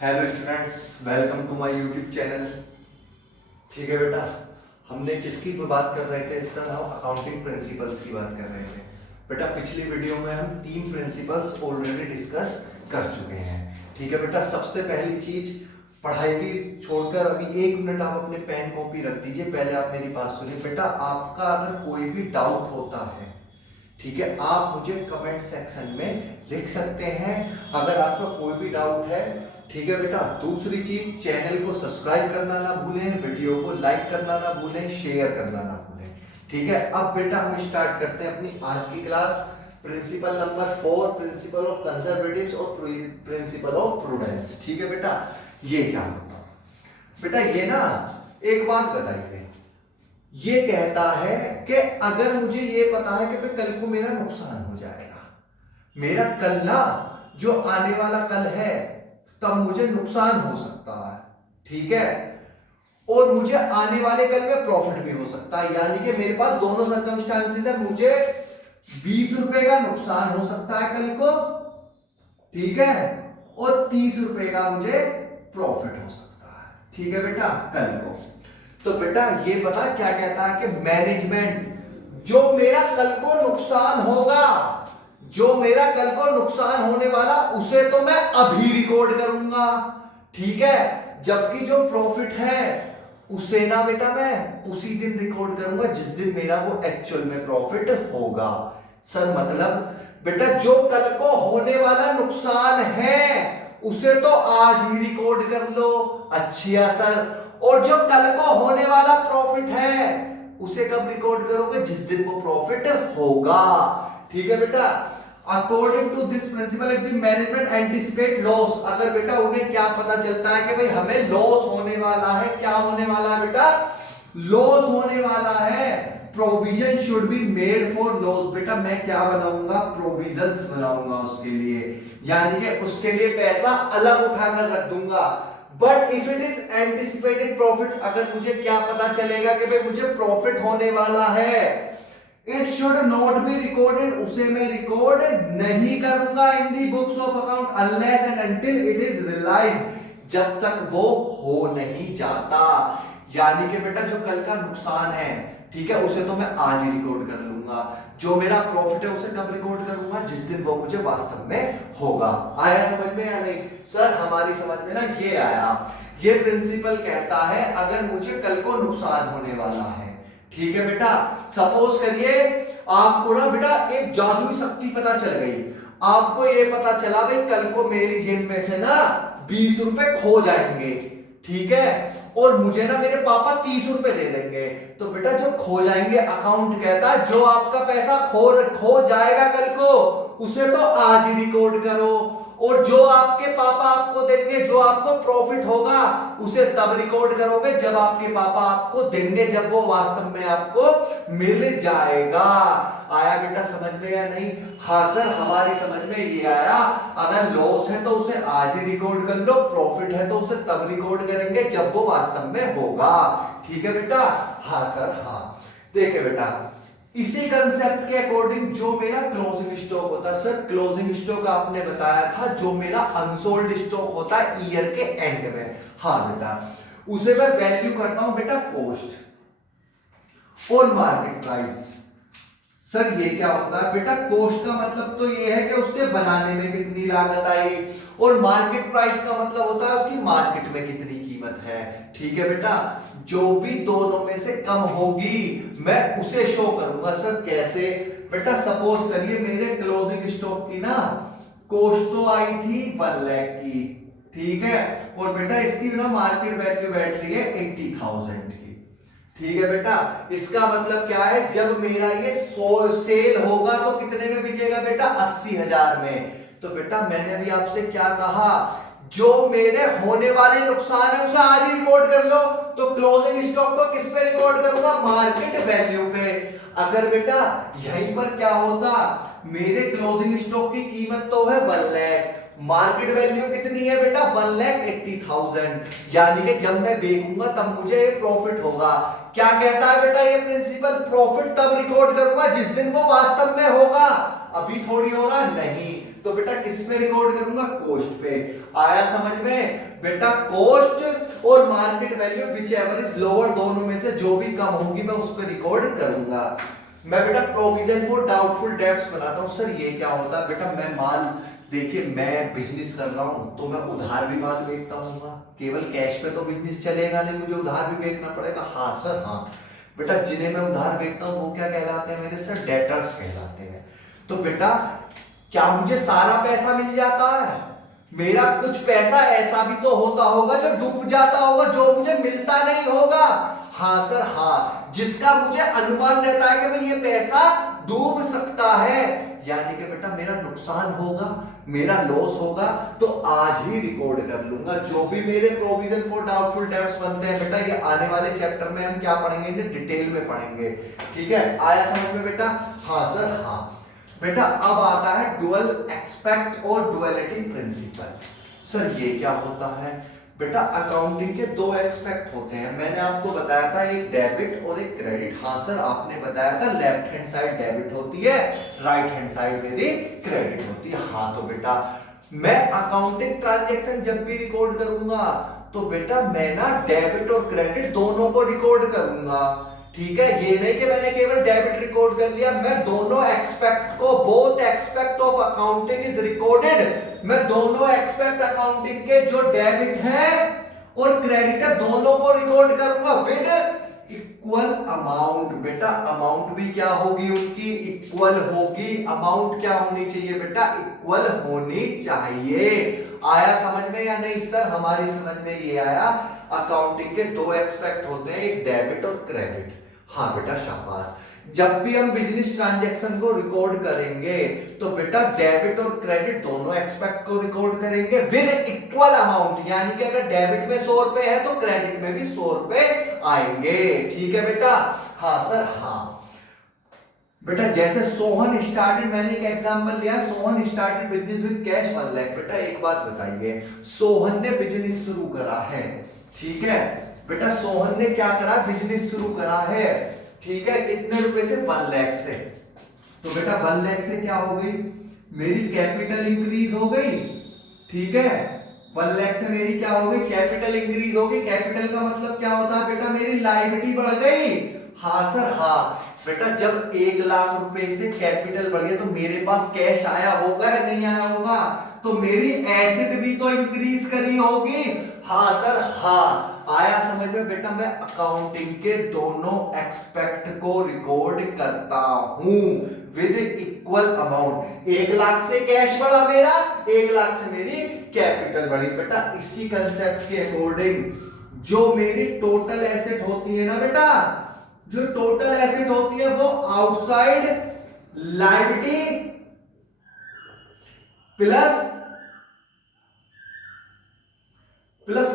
Hello students, welcome to my YouTube channel. ठीक है बेटा, हमने किसकी बात कर रहे थे सर? हम अकाउंटिंग प्रिंसिपल्स की बात कर रहे थे। बेटा पिछली वीडियो में हम 3 प्रिंसिपल्स ऑलरेडी डिस्कस कर चुके हैं। ठीक है बेटा, सबसे पहली चीज, पढ़ाई की छोड़कर अभी 1 मिनट आप अपने पेन कॉपी रख दीजिए। पहले आप मेरी बात सुनिए बेटा। आपका अगर कोई भी डाउट होता है, ठीक है, आप मुझे कमेंट सेक्शन में लिख सकते हैं अगर आपका कोई भी डाउट है। ठीक है बेटा, दूसरी चीज, चैनल को सब्सक्राइब करना ना भूलें, वीडियो को लाइक करना ना भूलें, शेयर करना ना भूलें। ठीक है, अब बेटा हम स्टार्ट करते हैं अपनी आज की class. Principle number 4, principle of conservatives और प्रिंसिपल ऑफ प्रूडेंस। ठीक है बेटा, ये क्या होता बेटा? ये ना, एक बात बताइए, ये कहता है कि अगर मुझे ये पता है कि कल को मेरा नुकसान हो जाएगा, मेरा कल ना जो आने वाला कल है तब मुझे नुकसान हो सकता है, ठीक है, और मुझे आने वाले कल में प्रॉफिट भी हो सकता है, यानी कि मेरे पास दोनों सर्कमस्टांसेस है। मुझे 20 रुपए का नुकसान हो सकता है कल को, ठीक है, और 30 रुपए का मुझे प्रॉफिट हो सकता है, ठीक है बेटा, कल को। तो बेटा ये पता क्या कहता है कि मैनेजमेंट जो मेरा कल को नुकसान होगा, जो मेरा कल को नुकसान होने वाला, उसे तो मैं अभी रिकॉर्ड करूंगा, ठीक है, जबकि जो प्रॉफिट है उसे ना बेटा मैं उसी दिन रिकॉर्ड करूंगा जिस दिन मेरा वो एक्चुअल में प्रॉफिट होगा। सर मतलब बेटा जो कल को होने वाला नुकसान है उसे तो आज ही रिकॉर्ड कर लो। अच्छा सर, और जो कल को होने वाला प्रॉफिट है उसे कब रिकॉर्ड करोगे? जिस दिन वो प्रॉफिट होगा, ठीक है बेटा। According to this principle if the management anticipate loss, अगर बेटा उन्हें क्या पता चलता है कि भाई हमें लॉस होने वाला है, क्या होने वाला है बेटा? लॉस होने वाला है, provision should be made for loss. बेटा मैं क्या बनाऊंगा? प्रोविजंस बनाऊंगा उसके लिए, यानी कि उसके लिए पैसा अलग उठाकर रख दूंगा। But if it is anticipated profit, अगर मुझे क्या पता चलेगा कि भाई मुझे प्रॉफिट होने वाला है, it should not be recorded, उसे मैं रिकॉर्ड नहीं करूंगा in the books of account unless and until it is realise, जब तक वो हो नहीं जाता। यानी कि बेटा जो कल का नुकसान है, ठीक है, उसे तो मैं आज ही रिकॉर्ड कर लूंगा, जो मेरा प्रॉफिट है उसे कब रिकॉर्ड करूंगा? जिस दिन वो मुझे वास्तव में होगा। आया समझ में या नहीं? सर हमारी समझ में ना ये आया। ये प्रिंसिपल कहता है अगर मुझे कल को नुकसान होने वाला है, ठीक है बेटा, सपोज करिए आपको ना बेटा एक जादुई शक्ति पता चल गई, आपको ये पता चला भाई कल को मेरी जेब में से ना 20 रुपए खो जाएंगे, ठीक है, और मुझे ना मेरे पापा 30 रुपए दे देंगे। तो बेटा जो खो जाएंगे, अकाउंट कहता है जो आपका पैसा खो जाएगा कल को उसे तो आज ही रिकॉर्ड करो, और जो आपके पापा आपको देंगे, जो आपको प्रॉफिट होगा, उसे तब रिकॉर्ड करोगे जब आपके पापा आपको देंगे, जब वो वास्तव में आपको मिल जाएगा। आया बेटा समझ में या नहीं? हाँ सर हमारी समझ में ये आया। अगर लॉस है तो उसे आज ही रिकॉर्ड कर लो, प्रॉफिट है तो उसे तब रिकॉर्ड करेंगे जब वो वास्तव में होगा, ठीक है बेटा? हाँ सर हाँ। देखिए बेटा इसी कंसेप्ट के अकॉर्डिंग जो मेरा क्लोजिंग स्टॉक होता है, सर क्लोजिंग स्टॉक आपने बताया था जो मेरा अनसोल्ड स्टॉक होता है ईयर के एंड में, हाँ बेटा, उसे मैं वैल्यू करता हूं बेटा कॉस्ट और मार्केट प्राइस। सर ये क्या होता है बेटा? कॉस्ट का मतलब तो ये है कि उसके बनाने में कितनी लागत आई, और मार्केट प्राइस का मतलब होता है उसकी मार्केट में कितनी कीमत है, ठीक है बेटा। जो भी दोनों में से कम होगी मैं उसे शो करूंगा। सर कैसे बेटा? सपोज करिए मेरे क्लोजिंग स्टॉक की ना कॉस्ट तो आई थी 1 लाख की, ठीक है, और बेटा इसकी ना मार्केट वैल्यू बैठ रही है 80,000 की, ठीक है बेटा। इसका मतलब क्या है? जब मेरा ये सेल होगा तो कितने में बिकेगा बेटा? 80,000 में। तो बेटा मैंने अभी आपसे क्या कहा? जो मेरे होने वाले नुकसान है उसे आज ही रिकॉर्ड कर लो। तो क्लोजिंग स्टॉक को किस पे रिकॉर्ड करूंगा? मार्केट वैल्यू पे। अगर बेटा यहीं पर क्या होता, मेरे क्लोजिंग स्टॉक की कीमत तो है 1 लाख, मार्केट वैल्यू कितनी है बेटा? 1,80,000, यानी कि जब मैं बेचूंगा तब मुझे प्रॉफिट होगा। क्या कहता है बेटा ये प्रिंसिपल? प्रॉफिट तब रिकॉर्ड करूंगा जिस दिन वो वास्तव में होगा, अभी थोड़ी होगा नहीं। तो बेटा किस में रिकॉर्ड करूंगा? कॉस्ट पे। आया समझ में बेटा? कॉस्ट और market value which ever is lower, दोनों में से जो भी कम होगी मैं उस पर रिकॉर्ड करूंगा। मैं बेटा प्रोविजन फॉर डाउटफुल डेब्ट्स बनाता हूं। सर ये क्या होता है? बेटा मैं माल, देखिए मैं बिजनेस कर रहा हूं तो मैं उधार भी माल बेचता हूँ, केवल कैश पे तो बिजनेस चलेगा नहीं, मुझे उधार भी बेचना पड़ेगा। हाँ सर हाँ। बेटा जिन्हें मैं उधार बेचता हूँ वो क्या कहलाते हैं मेरे सर? डेटर्स कहलाते हैं। तो बेटा क्या मुझे सारा पैसा मिल जाता है? मेरा कुछ पैसा ऐसा भी तो होता होगा जो डूब जाता होगा, जो मुझे मिलता नहीं होगा। हाँ सर हाँ। जिसका मुझे अनुमान रहता है कि भाई ये पैसा डूब सकता है, यानी कि बेटा मेरा नुकसान होगा, मेरा लॉस होगा, तो आज ही रिकॉर्ड कर लूंगा। जो भी मेरे प्रोविजन फॉर डाउटफुल डेब्ट्स बनते हैं बेटा, ये आने वाले चैप्टर में हम क्या पढ़ेंगे? इन्हें डिटेल में पढ़ेंगे। ठीक है, आया समझ में बेटा? हाँ सर हाँ। बेटा अब आता है डुअल एक्सपेक्ट और डुअलिटी प्रिंसिपल। सर ये क्या होता है? बेटा अकाउंटिंग के दो एक्सपेक्ट होते हैं, मैंने आपको बताया था, एक डेबिट और एक क्रेडिट। हाँ सर आपने बताया था लेफ्ट हैंड साइड डेबिट होती है, राइट हैंड साइड मेरी क्रेडिट होती है। हाँ तो बेटा मैं अकाउंटिंग ट्रांजैक्शन जब भी रिकॉर्ड करूंगा तो बेटा मैं ना डेबिट और क्रेडिट दोनों को रिकॉर्ड करूंगा। ठीक है, ये नहीं कि मैंने केवल डेबिट रिकॉर्ड कर लिया, मैं दोनों एक्सपेक्ट को, both expect of accounting is recorded, मैं दोनों एक्सपेक्ट अकाउंटिंग के जो डेबिट है और क्रेडिट है दोनों को रिकॉर्ड करूंगा विद इक्वल अमाउंट। बेटा अमाउंट भी क्या होगी? उनकी इक्वल होगी। अमाउंट क्या होनी चाहिए बेटा? इक्वल होनी चाहिए। आया समझ में या नहीं सर? हमारी समझ में ये आया। अकाउंटिंग के दो एक्सपेक्ट होते हैं, एक डेबिट और क्रेडिट। हाँ बेटा शाबाश। जब भी हम बिजनेस ट्रांजैक्शन को रिकॉर्ड करेंगे तो बेटा डेबिट और क्रेडिट दोनों एक्सपेक्ट को रिकॉर्ड करेंगे विद इक्वल अमाउंट, यानी कि अगर डेबिट में 100 रुपए है तो क्रेडिट में भी 100 रुपए आएंगे। ठीक है बेटा? हाँ सर हाँ। बेटा जैसे सोहन स्टार्टेड, मैंने एक एग्जांपल लिया, Sohan started business with cash 1 lakh. बेटा एक बात बताइए, सोहन ने बिजनेस शुरू करा है, ठीक है बेटा, सोहन ने क्या करा? बिजनेस शुरू करा है, ठीक है, कितने रुपए से? 1 लाख से। तो बेटा 1 लाख से क्या हो गई? मेरी कैपिटल इंक्रीज हो गई। ठीक है, 1 लाख से मेरी क्या हो गई? कैपिटल इंक्रीज हो गई। कैपिटल का मतलब क्या होता है बेटा? मेरी लायबिलिटी बढ़ गई। हाँ सर हाँ। बेटा जब 1 लाख रुपए से कैपिटल बढ़ गया तो मेरे पास कैश आया होगा या नहीं आया होगा? तो मेरी एसेट भी तो इंक्रीज करी होगी। हाँ सर हाँ। आया समझ में बेटा? मैं अकाउंटिंग के दोनों एक्सपेक्ट को रिकॉर्ड करता हूं विद इक्वल अमाउंट। 1 लाख से कैश बढ़ा मेरा, 1 लाख से मेरी कैपिटल बढ़ी। बेटा इसी कंसेप्ट के अकॉर्डिंग जो मेरी टोटल एसेट होती है ना बेटा, जो टोटल एसेट होती है वो आउटसाइड लायबिलिटी प्लस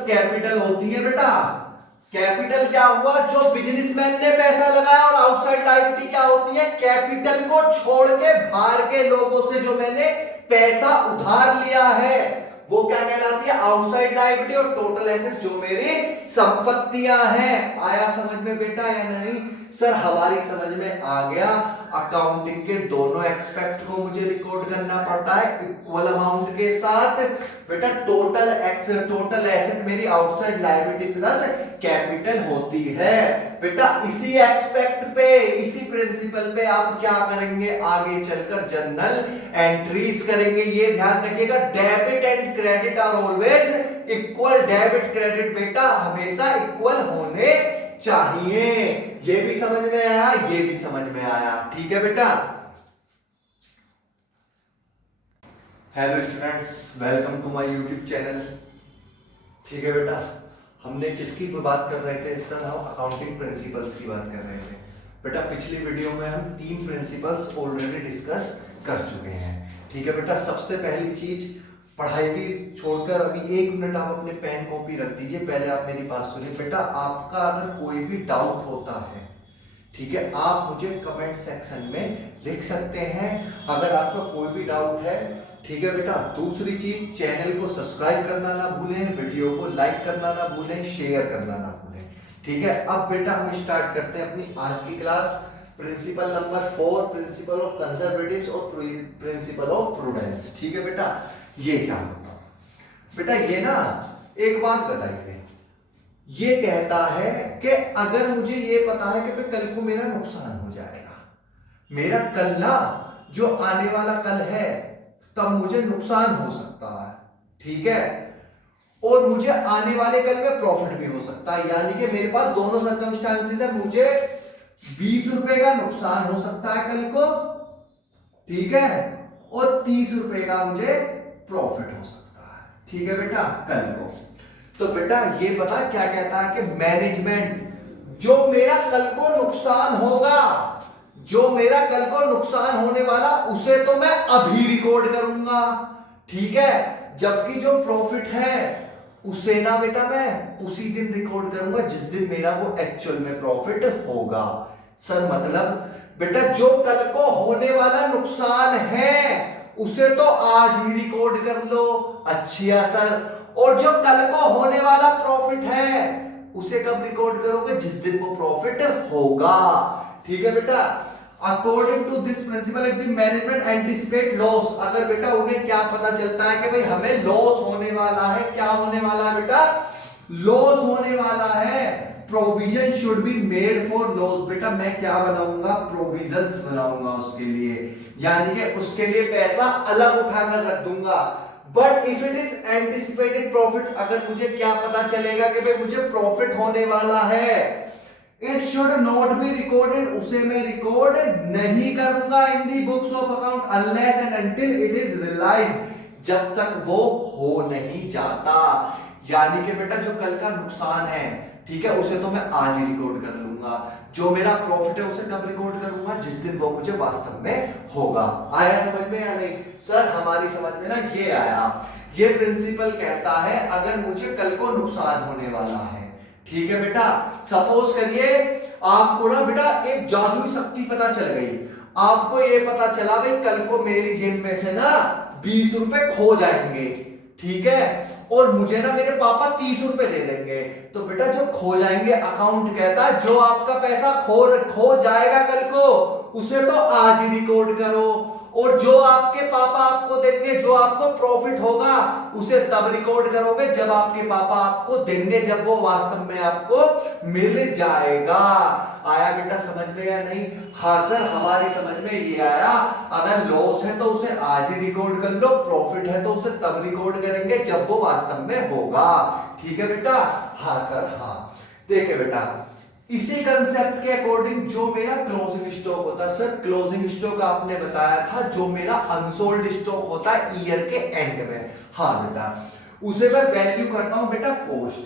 कैपिटल होती है बेटा। कैपिटल क्या हुआ? जो बिजनेसमैन ने पैसा लगाया, और आउटसाइड लायबिलिटी क्या होती है? कैपिटल को छोड़ के बाहर के लोगों से जो मैंने पैसा उधार लिया है वो क्या कहलाती है? Outside liability. और टोटल एसेट जो मेरी संपत्तियां हैं। आया समझ में बेटा या नहीं सर? हमारी समझ में आ गया। अकाउंटिंग के दोनों एक्सपेक्ट को मुझे रिकॉर्ड करना पड़ता है इक्वल अमाउंट के साथ। बेटा टोटल एसेट मेरी आउटसाइड लायबिलिटी प्लस कैपिटल होती है। बेटा इसी एक्सपेक्ट पे, इसी प्रिंसिपल पे आप क्या करेंगे? आगे चलकर जर्नल एंट्रीज करेंगे। ये ध्यान रखिएगा, debit and credit are always equal. Debit credit बेटा हमेशा इक्वल होने चाहिए। ये भी समझ में आया, ये भी समझ में आया। ठीक है बेटा? Hello students, welcome to my YouTube channel. ठीक है बेटा, हमने किसकी बात कर रहे थे सर? हम अकाउंटिंग प्रिंसिपल्स की बात कर रहे थे। बेटा पिछली वीडियो में हम 3 प्रिंसिपल्स ऑलरेडी डिस्कस कर चुके हैं। ठीक है बेटा, सबसे पहली चीज, पढ़ाई भी छोड़कर अभी 1 मिनट आप अपने पेन कॉपी रख दीजिए। पहले आप मेरी बात सुनिए बेटा। आपका अगर कोई भी डाउट होता है, ठीक है, आप मुझे कमेंट सेक्शन में लिख सकते हैं अगर आपका कोई भी डाउट है। ठीक है बेटा? दूसरी चीज, चैनल को सब्सक्राइब करना ना भूलें, वीडियो को लाइक करना ना भूलें, शेयर करना ना भूलें। ठीक है, अब बेटा हम स्टार्ट करते हैं अपनी आज की class. Principle number 4 principle of conservatives और प्रिंसिपल ऑफ प्रूडेंस। ठीक है बेटा, ये क्या होता बेटा, ये ना एक बात बताइए, ये कहता है कि अगर मुझे ये पता है कि कल को मेरा नुकसान हो जाएगा, मेरा कल ना जो आने वाला कल है तब मुझे नुकसान हो सकता है, ठीक है, और मुझे आने वाले कल में प्रॉफिट भी हो सकता है, यानी कि मेरे पास दोनों सर्कमस्टांसेस है, मुझे 20 रुपए का नुकसान हो सकता है कल को, ठीक है, और 30 रुपए का मुझे प्रॉफिट हो सकता है, ठीक है बेटा, कल को। तो बेटा ये पता क्या कहता है कि मैनेजमेंट जो मेरा कल को नुकसान होगा, जो मेरा कल को नुकसान होने वाला उसे तो मैं अभी रिकॉर्ड करूंगा, ठीक है, जबकि जो प्रॉफिट है उसे ना बेटा मैं उसी दिन रिकॉर्ड करूंगा जिस दिन मेरा वो एक्चुअल में प्रॉफिट होगा। सर मतलब बेटा जो कल को होने वाला नुकसान है उसे तो आज ही रिकॉर्ड कर लो, अच्छा सर, और जो कल को होने वाला प्रॉफिट है उसे कब रिकॉर्ड करोगे, जिस दिन वो प्रॉफिट होगा, ठीक है बेटा। According to this principle if the management anticipate loss, अगर बेटा उन्हें क्या पता चलता है कि भाई हमें लॉस होने वाला है, क्या होने वाला है बेटा, लॉस होने वाला है, provision should be made for loss, बेटा मैं क्या बनाऊंगा, प्रोविजंस बनाऊंगा उसके लिए, यानी कि उसके लिए पैसा अलग उठाकर रख दूंगा। But if it is anticipated profit, अगर मुझे क्या पता चलेगा कि भाई मुझे प्रॉफिट होने वाला है, it should not be recorded, उसे मैं रिकॉर्ड नहीं करूंगा in the books of account unless and until it is realise, जब तक वो हो नहीं जाता, यानी कि बेटा जो कल का नुकसान है, ठीक है, उसे तो मैं आज ही रिकॉर्ड कर लूंगा, जो मेरा प्रॉफिट है उसे कब रिकॉर्ड करूंगा, जिस दिन वो मुझे वास्तव में होगा। आया समझ में या नहीं सर, हमारी समझ में ना ये आया, ये प्रिंसिपल कहता है अगर मुझे कल को नुकसान होने वाला है, ठीक है बेटा, सपोज करिए आपको ना बेटा एक जादुई शक्ति पता चल गई, आपको ये पता चला भाई कल को मेरी जेब में से ना 20 रुपए खो जाएंगे, ठीक है, और मुझे ना मेरे पापा 30 रुपए दे देंगे, तो बेटा जो खो जाएंगे, अकाउंट कहता है जो आपका पैसा खो जाएगा कल को उसे तो आज ही रिकॉर्ड करो, और जो आपके पापा आपको देंगे, जो आपको प्रॉफिट होगा उसे तब रिकॉर्ड करोगे जब आपके पापा आपको देंगे, जब वो वास्तव में आपको मिल जाएगा। आया बेटा समझ में या नहीं? हाँ सर, हमारी समझ में ये आया, अगर लॉस है तो उसे आज ही रिकॉर्ड कर लो, प्रॉफिट है तो उसे तब रिकॉर्ड करेंगे जब वो वास्तव में होगा, ठीक है बेटा? हाँ सर, हाँ। देखिए बेटा, इसी कंसेप्ट के अकॉर्डिंग जो मेरा क्लोजिंग स्टॉक होता है, सर क्लोजिंग स्टॉक आपने बताया था जो मेरा अनसोल्ड स्टॉक होता है ईयर के एंड में, हाँ बेटा, उसे मैं वैल्यू करता हूं बेटा कॉस्ट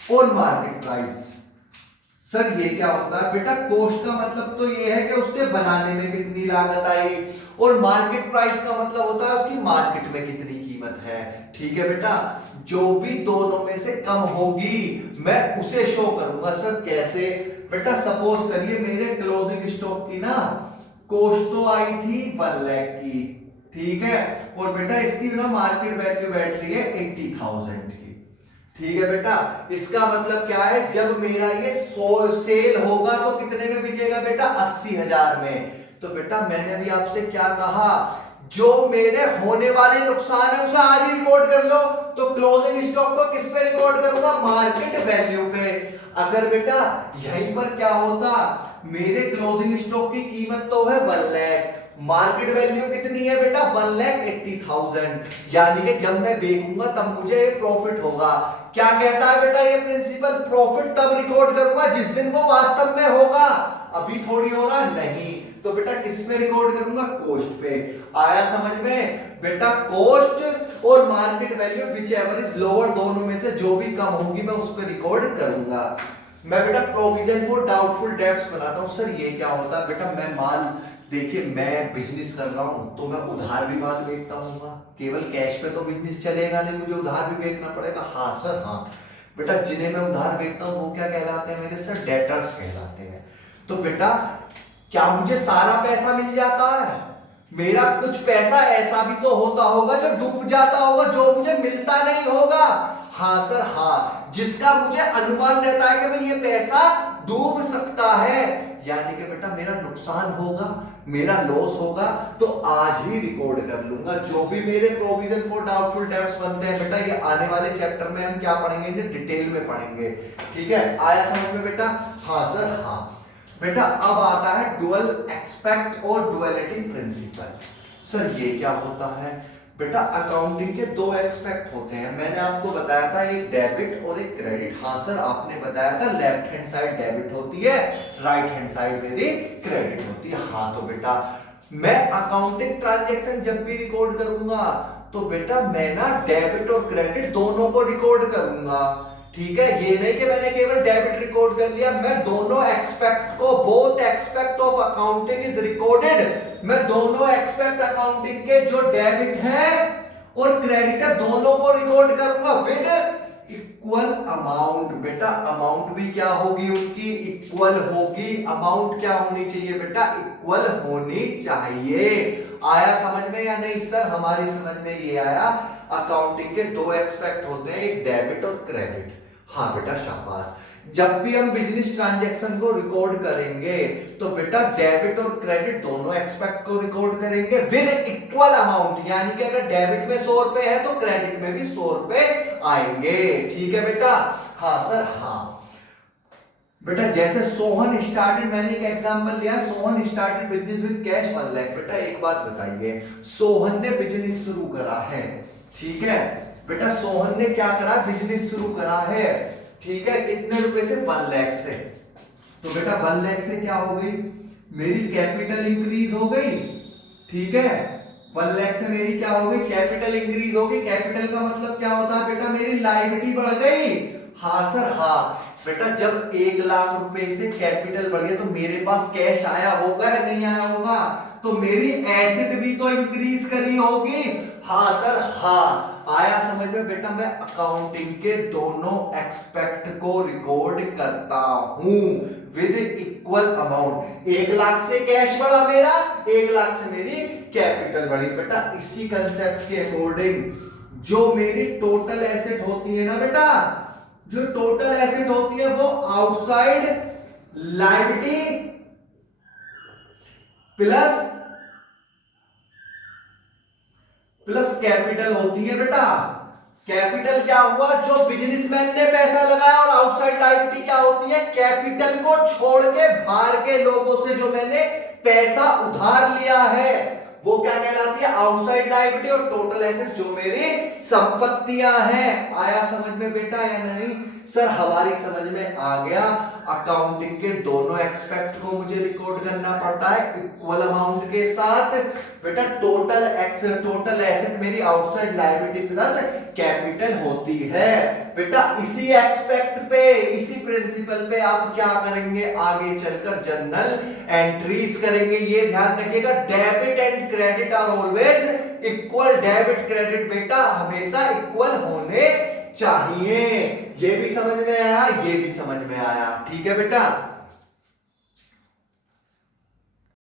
और मार्केट प्राइस। सर ये क्या होता है बेटा? कॉस्ट का मतलब तो ये है कि उसके बनाने में कितनी लागत आई, और मार्केट प्राइस का मतलब होता है उसकी मार्केट में कितनी कीमत है, ठीक है बेटा? जो भी दोनों में से कम होगी मैं उसे शो करूंगा। सर कैसे बेटा? सपोज करिए मेरे क्लोजिंग स्टॉक की ना कॉस्ट तो आई थी 1 लाख की, ठीक है, और बेटा इसकी ना मार्केट वैल्यू बैठ रही है 80,000 की, ठीक है बेटा? इसका मतलब क्या है, जब मेरा ये सेल होगा तो कितने में बिकेगा बेटा? 80,000 में। तो बेटा मैंने भी आपसे क्या कहा, जो मेरे होने वाले नुकसान है उसे आज ही रिकॉर्ड कर लो, तो क्लोजिंग स्टॉक को किस पे रिकॉर्ड करूंगा? मार्केट वैल्यू पे। अगर बेटा यहीं पर क्या होता, मेरे क्लोजिंग स्टॉक की कीमत तो है 1 लाख, मार्केट वैल्यू कितनी है बेटा? 1,80,000, यानी कि जब मैं बेचूंगा तब मुझे प्रॉफिट होगा। क्या कहता है बेटा ये प्रिंसिपल? प्रॉफिट तब रिकॉर्ड करूंगा जिस दिन वो वास्तव में होगा, अभी थोड़ी होगा नहीं। तो बेटा किस पे रिकॉर्ड करूंगा? कॉस्ट पे। आया समझ में बेटा? कॉस्ट और market value which ever is lower, दोनों में से जो भी कम होगी मैं उस पर रिकॉर्ड करूंगा। मैं बेटा प्रोविजन फॉर डाउटफुल डेब्ट्स बनाता हूं। सर ये क्या होता है बेटा? मैं माल, देखिए मैं बिजनेस कर रहा हूं तो मैं उधार भी माल बेचता हूँ, केवल कैश पे तो बिजनेस चलेगा नहीं, मुझे उधार भी बेचना पड़ेगा। हाँ सर, हाँ बेटा, जिन्हें मैं उधार बेचता हूँ वो क्या कहलाते हैं मेरे सर? डेटर्स कहलाते हैं। तो बेटा क्या मुझे सारा पैसा मिल जाता है? मेरा कुछ पैसा ऐसा भी तो होता होगा जो डूब जाता होगा, जो मुझे मिलता नहीं होगा। हाँ सर हाँ, जिसका मुझे अनुमान रहता है कि भाई ये पैसा डूब सकता है, यानी कि बेटा मेरा नुकसान होगा, मेरा लॉस होगा, तो आज ही रिकॉर्ड कर लूंगा। जो भी मेरे प्रोविजन फॉर डाउटफुल डेब्ट्स बनते हैं बेटा, ये आने वाले चैप्टर में हम क्या पढ़ेंगे, इन्हें डिटेल में पढ़ेंगे। ठीक है, आया समझ में बेटा? हाँ सर हाँ। बेटा अब आता है डुअल एक्सपेक्ट और डुअलिटी प्रिंसिपल। सर ये क्या होता है? बेटा अकाउंटिंग के दो एक्सपेक्ट होते हैं, मैंने आपको बताया था एक डेबिट और एक क्रेडिट। हाँ सर आपने बताया था लेफ्ट हैंड साइड डेबिट होती है, राइट हैंड साइड मेरी क्रेडिट होती है। हाँ तो बेटा मैं अकाउंटिंग ट्रांजैक्शन जब भी रिकॉर्ड करूंगा तो बेटा मैं ना डेबिट और क्रेडिट दोनों को रिकॉर्ड करूंगा। ठीक है, ये नहीं कि मैंने केवल डेबिट रिकॉर्ड कर लिया, मैं दोनों एक्सपेक्ट को, both expect of accounting is recorded, मैं दोनों एक्सपेक्ट अकाउंटिंग के जो डेबिट है और क्रेडिट है दोनों को रिकॉर्ड करूंगा विद इक्वल अमाउंट। बेटा अमाउंट भी क्या होगी उनकी, इक्वल होगी। अमाउंट क्या होनी चाहिए बेटा, इक्वल होनी चाहिए। आया समझ में या नहीं सर? हमारी समझ में ये आया। अकाउंटिंग के दो एक्सपेक्ट होते हैं, एक डेबिट और क्रेडिट। हाँ बेटा शाबाश। जब भी हम बिजनेस ट्रांजैक्शन को रिकॉर्ड करेंगे तो बेटा डेबिट और क्रेडिट दोनों एक्सपेक्ट को रिकॉर्ड करेंगे विद इक्वल अमाउंट, यानी कि अगर डेबिट में 100 रुपए है तो क्रेडिट में भी 100 रुपए आएंगे। ठीक है बेटा? हाँ सर हाँ। बेटा जैसे सोहन स्टार्टेड, मैंने एक एग्जांपल लिया, Sohan started business with cash 1 lakh. बेटा एक बात बताइए, सोहन ने बिजनेस शुरू करा है, ठीक है बेटा, सोहन ने क्या करा, बिजनेस शुरू करा है, ठीक है, कितने रुपए से, 1 लाख से। तो बेटा 1 लाख से क्या हो गई, मेरी कैपिटल इंक्रीज हो गई। ठीक है, 1 लाख से मेरी क्या हो गई, कैपिटल इंक्रीज हो गई। कैपिटल का मतलब क्या होता है बेटा, मेरी लायबिलिटी बढ़ गई। हाँ सर हाँ। बेटा जब 1 लाख रुपए से कैपिटल बढ़ गया तो मेरे पास कैश आया होगा या नहीं आया होगा, तो मेरी एसेट भी तो इंक्रीज करी होगी। हाँ सर हाँ। आया समझ में बेटा? मैं अकाउंटिंग के दोनों एक्सपेक्ट को रिकॉर्ड करता हूं विद इक्वल अमाउंट। 1 लाख से कैश बढ़ा मेरा, 1 लाख से मेरी कैपिटल बढ़ी। बेटा इसी कंसेप्ट के अकॉर्डिंग जो मेरी टोटल एसेट होती है ना बेटा, जो टोटल एसेट होती है वो आउटसाइड लायबिलिटी प्लस कैपिटल होती है बेटा। कैपिटल क्या हुआ, जो बिजनेसमैन ने पैसा लगाया, और आउटसाइड लायबिलिटी क्या होती है, कैपिटल को छोड़ के बाहर के लोगों से जो मैंने पैसा उधार लिया है वो क्या कहलाती है, आउटसाइड लायबिलिटी। और टोटल एसेट जो मेरी संपत्तियां हैं। आया समझ में बेटा या नहीं सर? हमारी समझ में आ गया। अकाउंटिंग के दोनों एक्सपेक्ट को मुझे रिकॉर्ड करना पड़ता है इक्वल अमाउंट के साथ। बेटा टोटल एसेट मेरी आउटसाइड लायबिलिटी प्लस कैपिटल होती है। बेटा इसी एक्सपेक्ट पे, इसी प्रिंसिपल पे आप क्या करेंगे, आगे चलकर जर्नल एंट्रीज करेंगे। ये ध्यान रखिएगा, debit and credit are always equal. Debit credit बेटा हमेशा इक्वल होने चाहिए। ये भी समझ में आया, ये भी समझ में आया। ठीक है बेटा?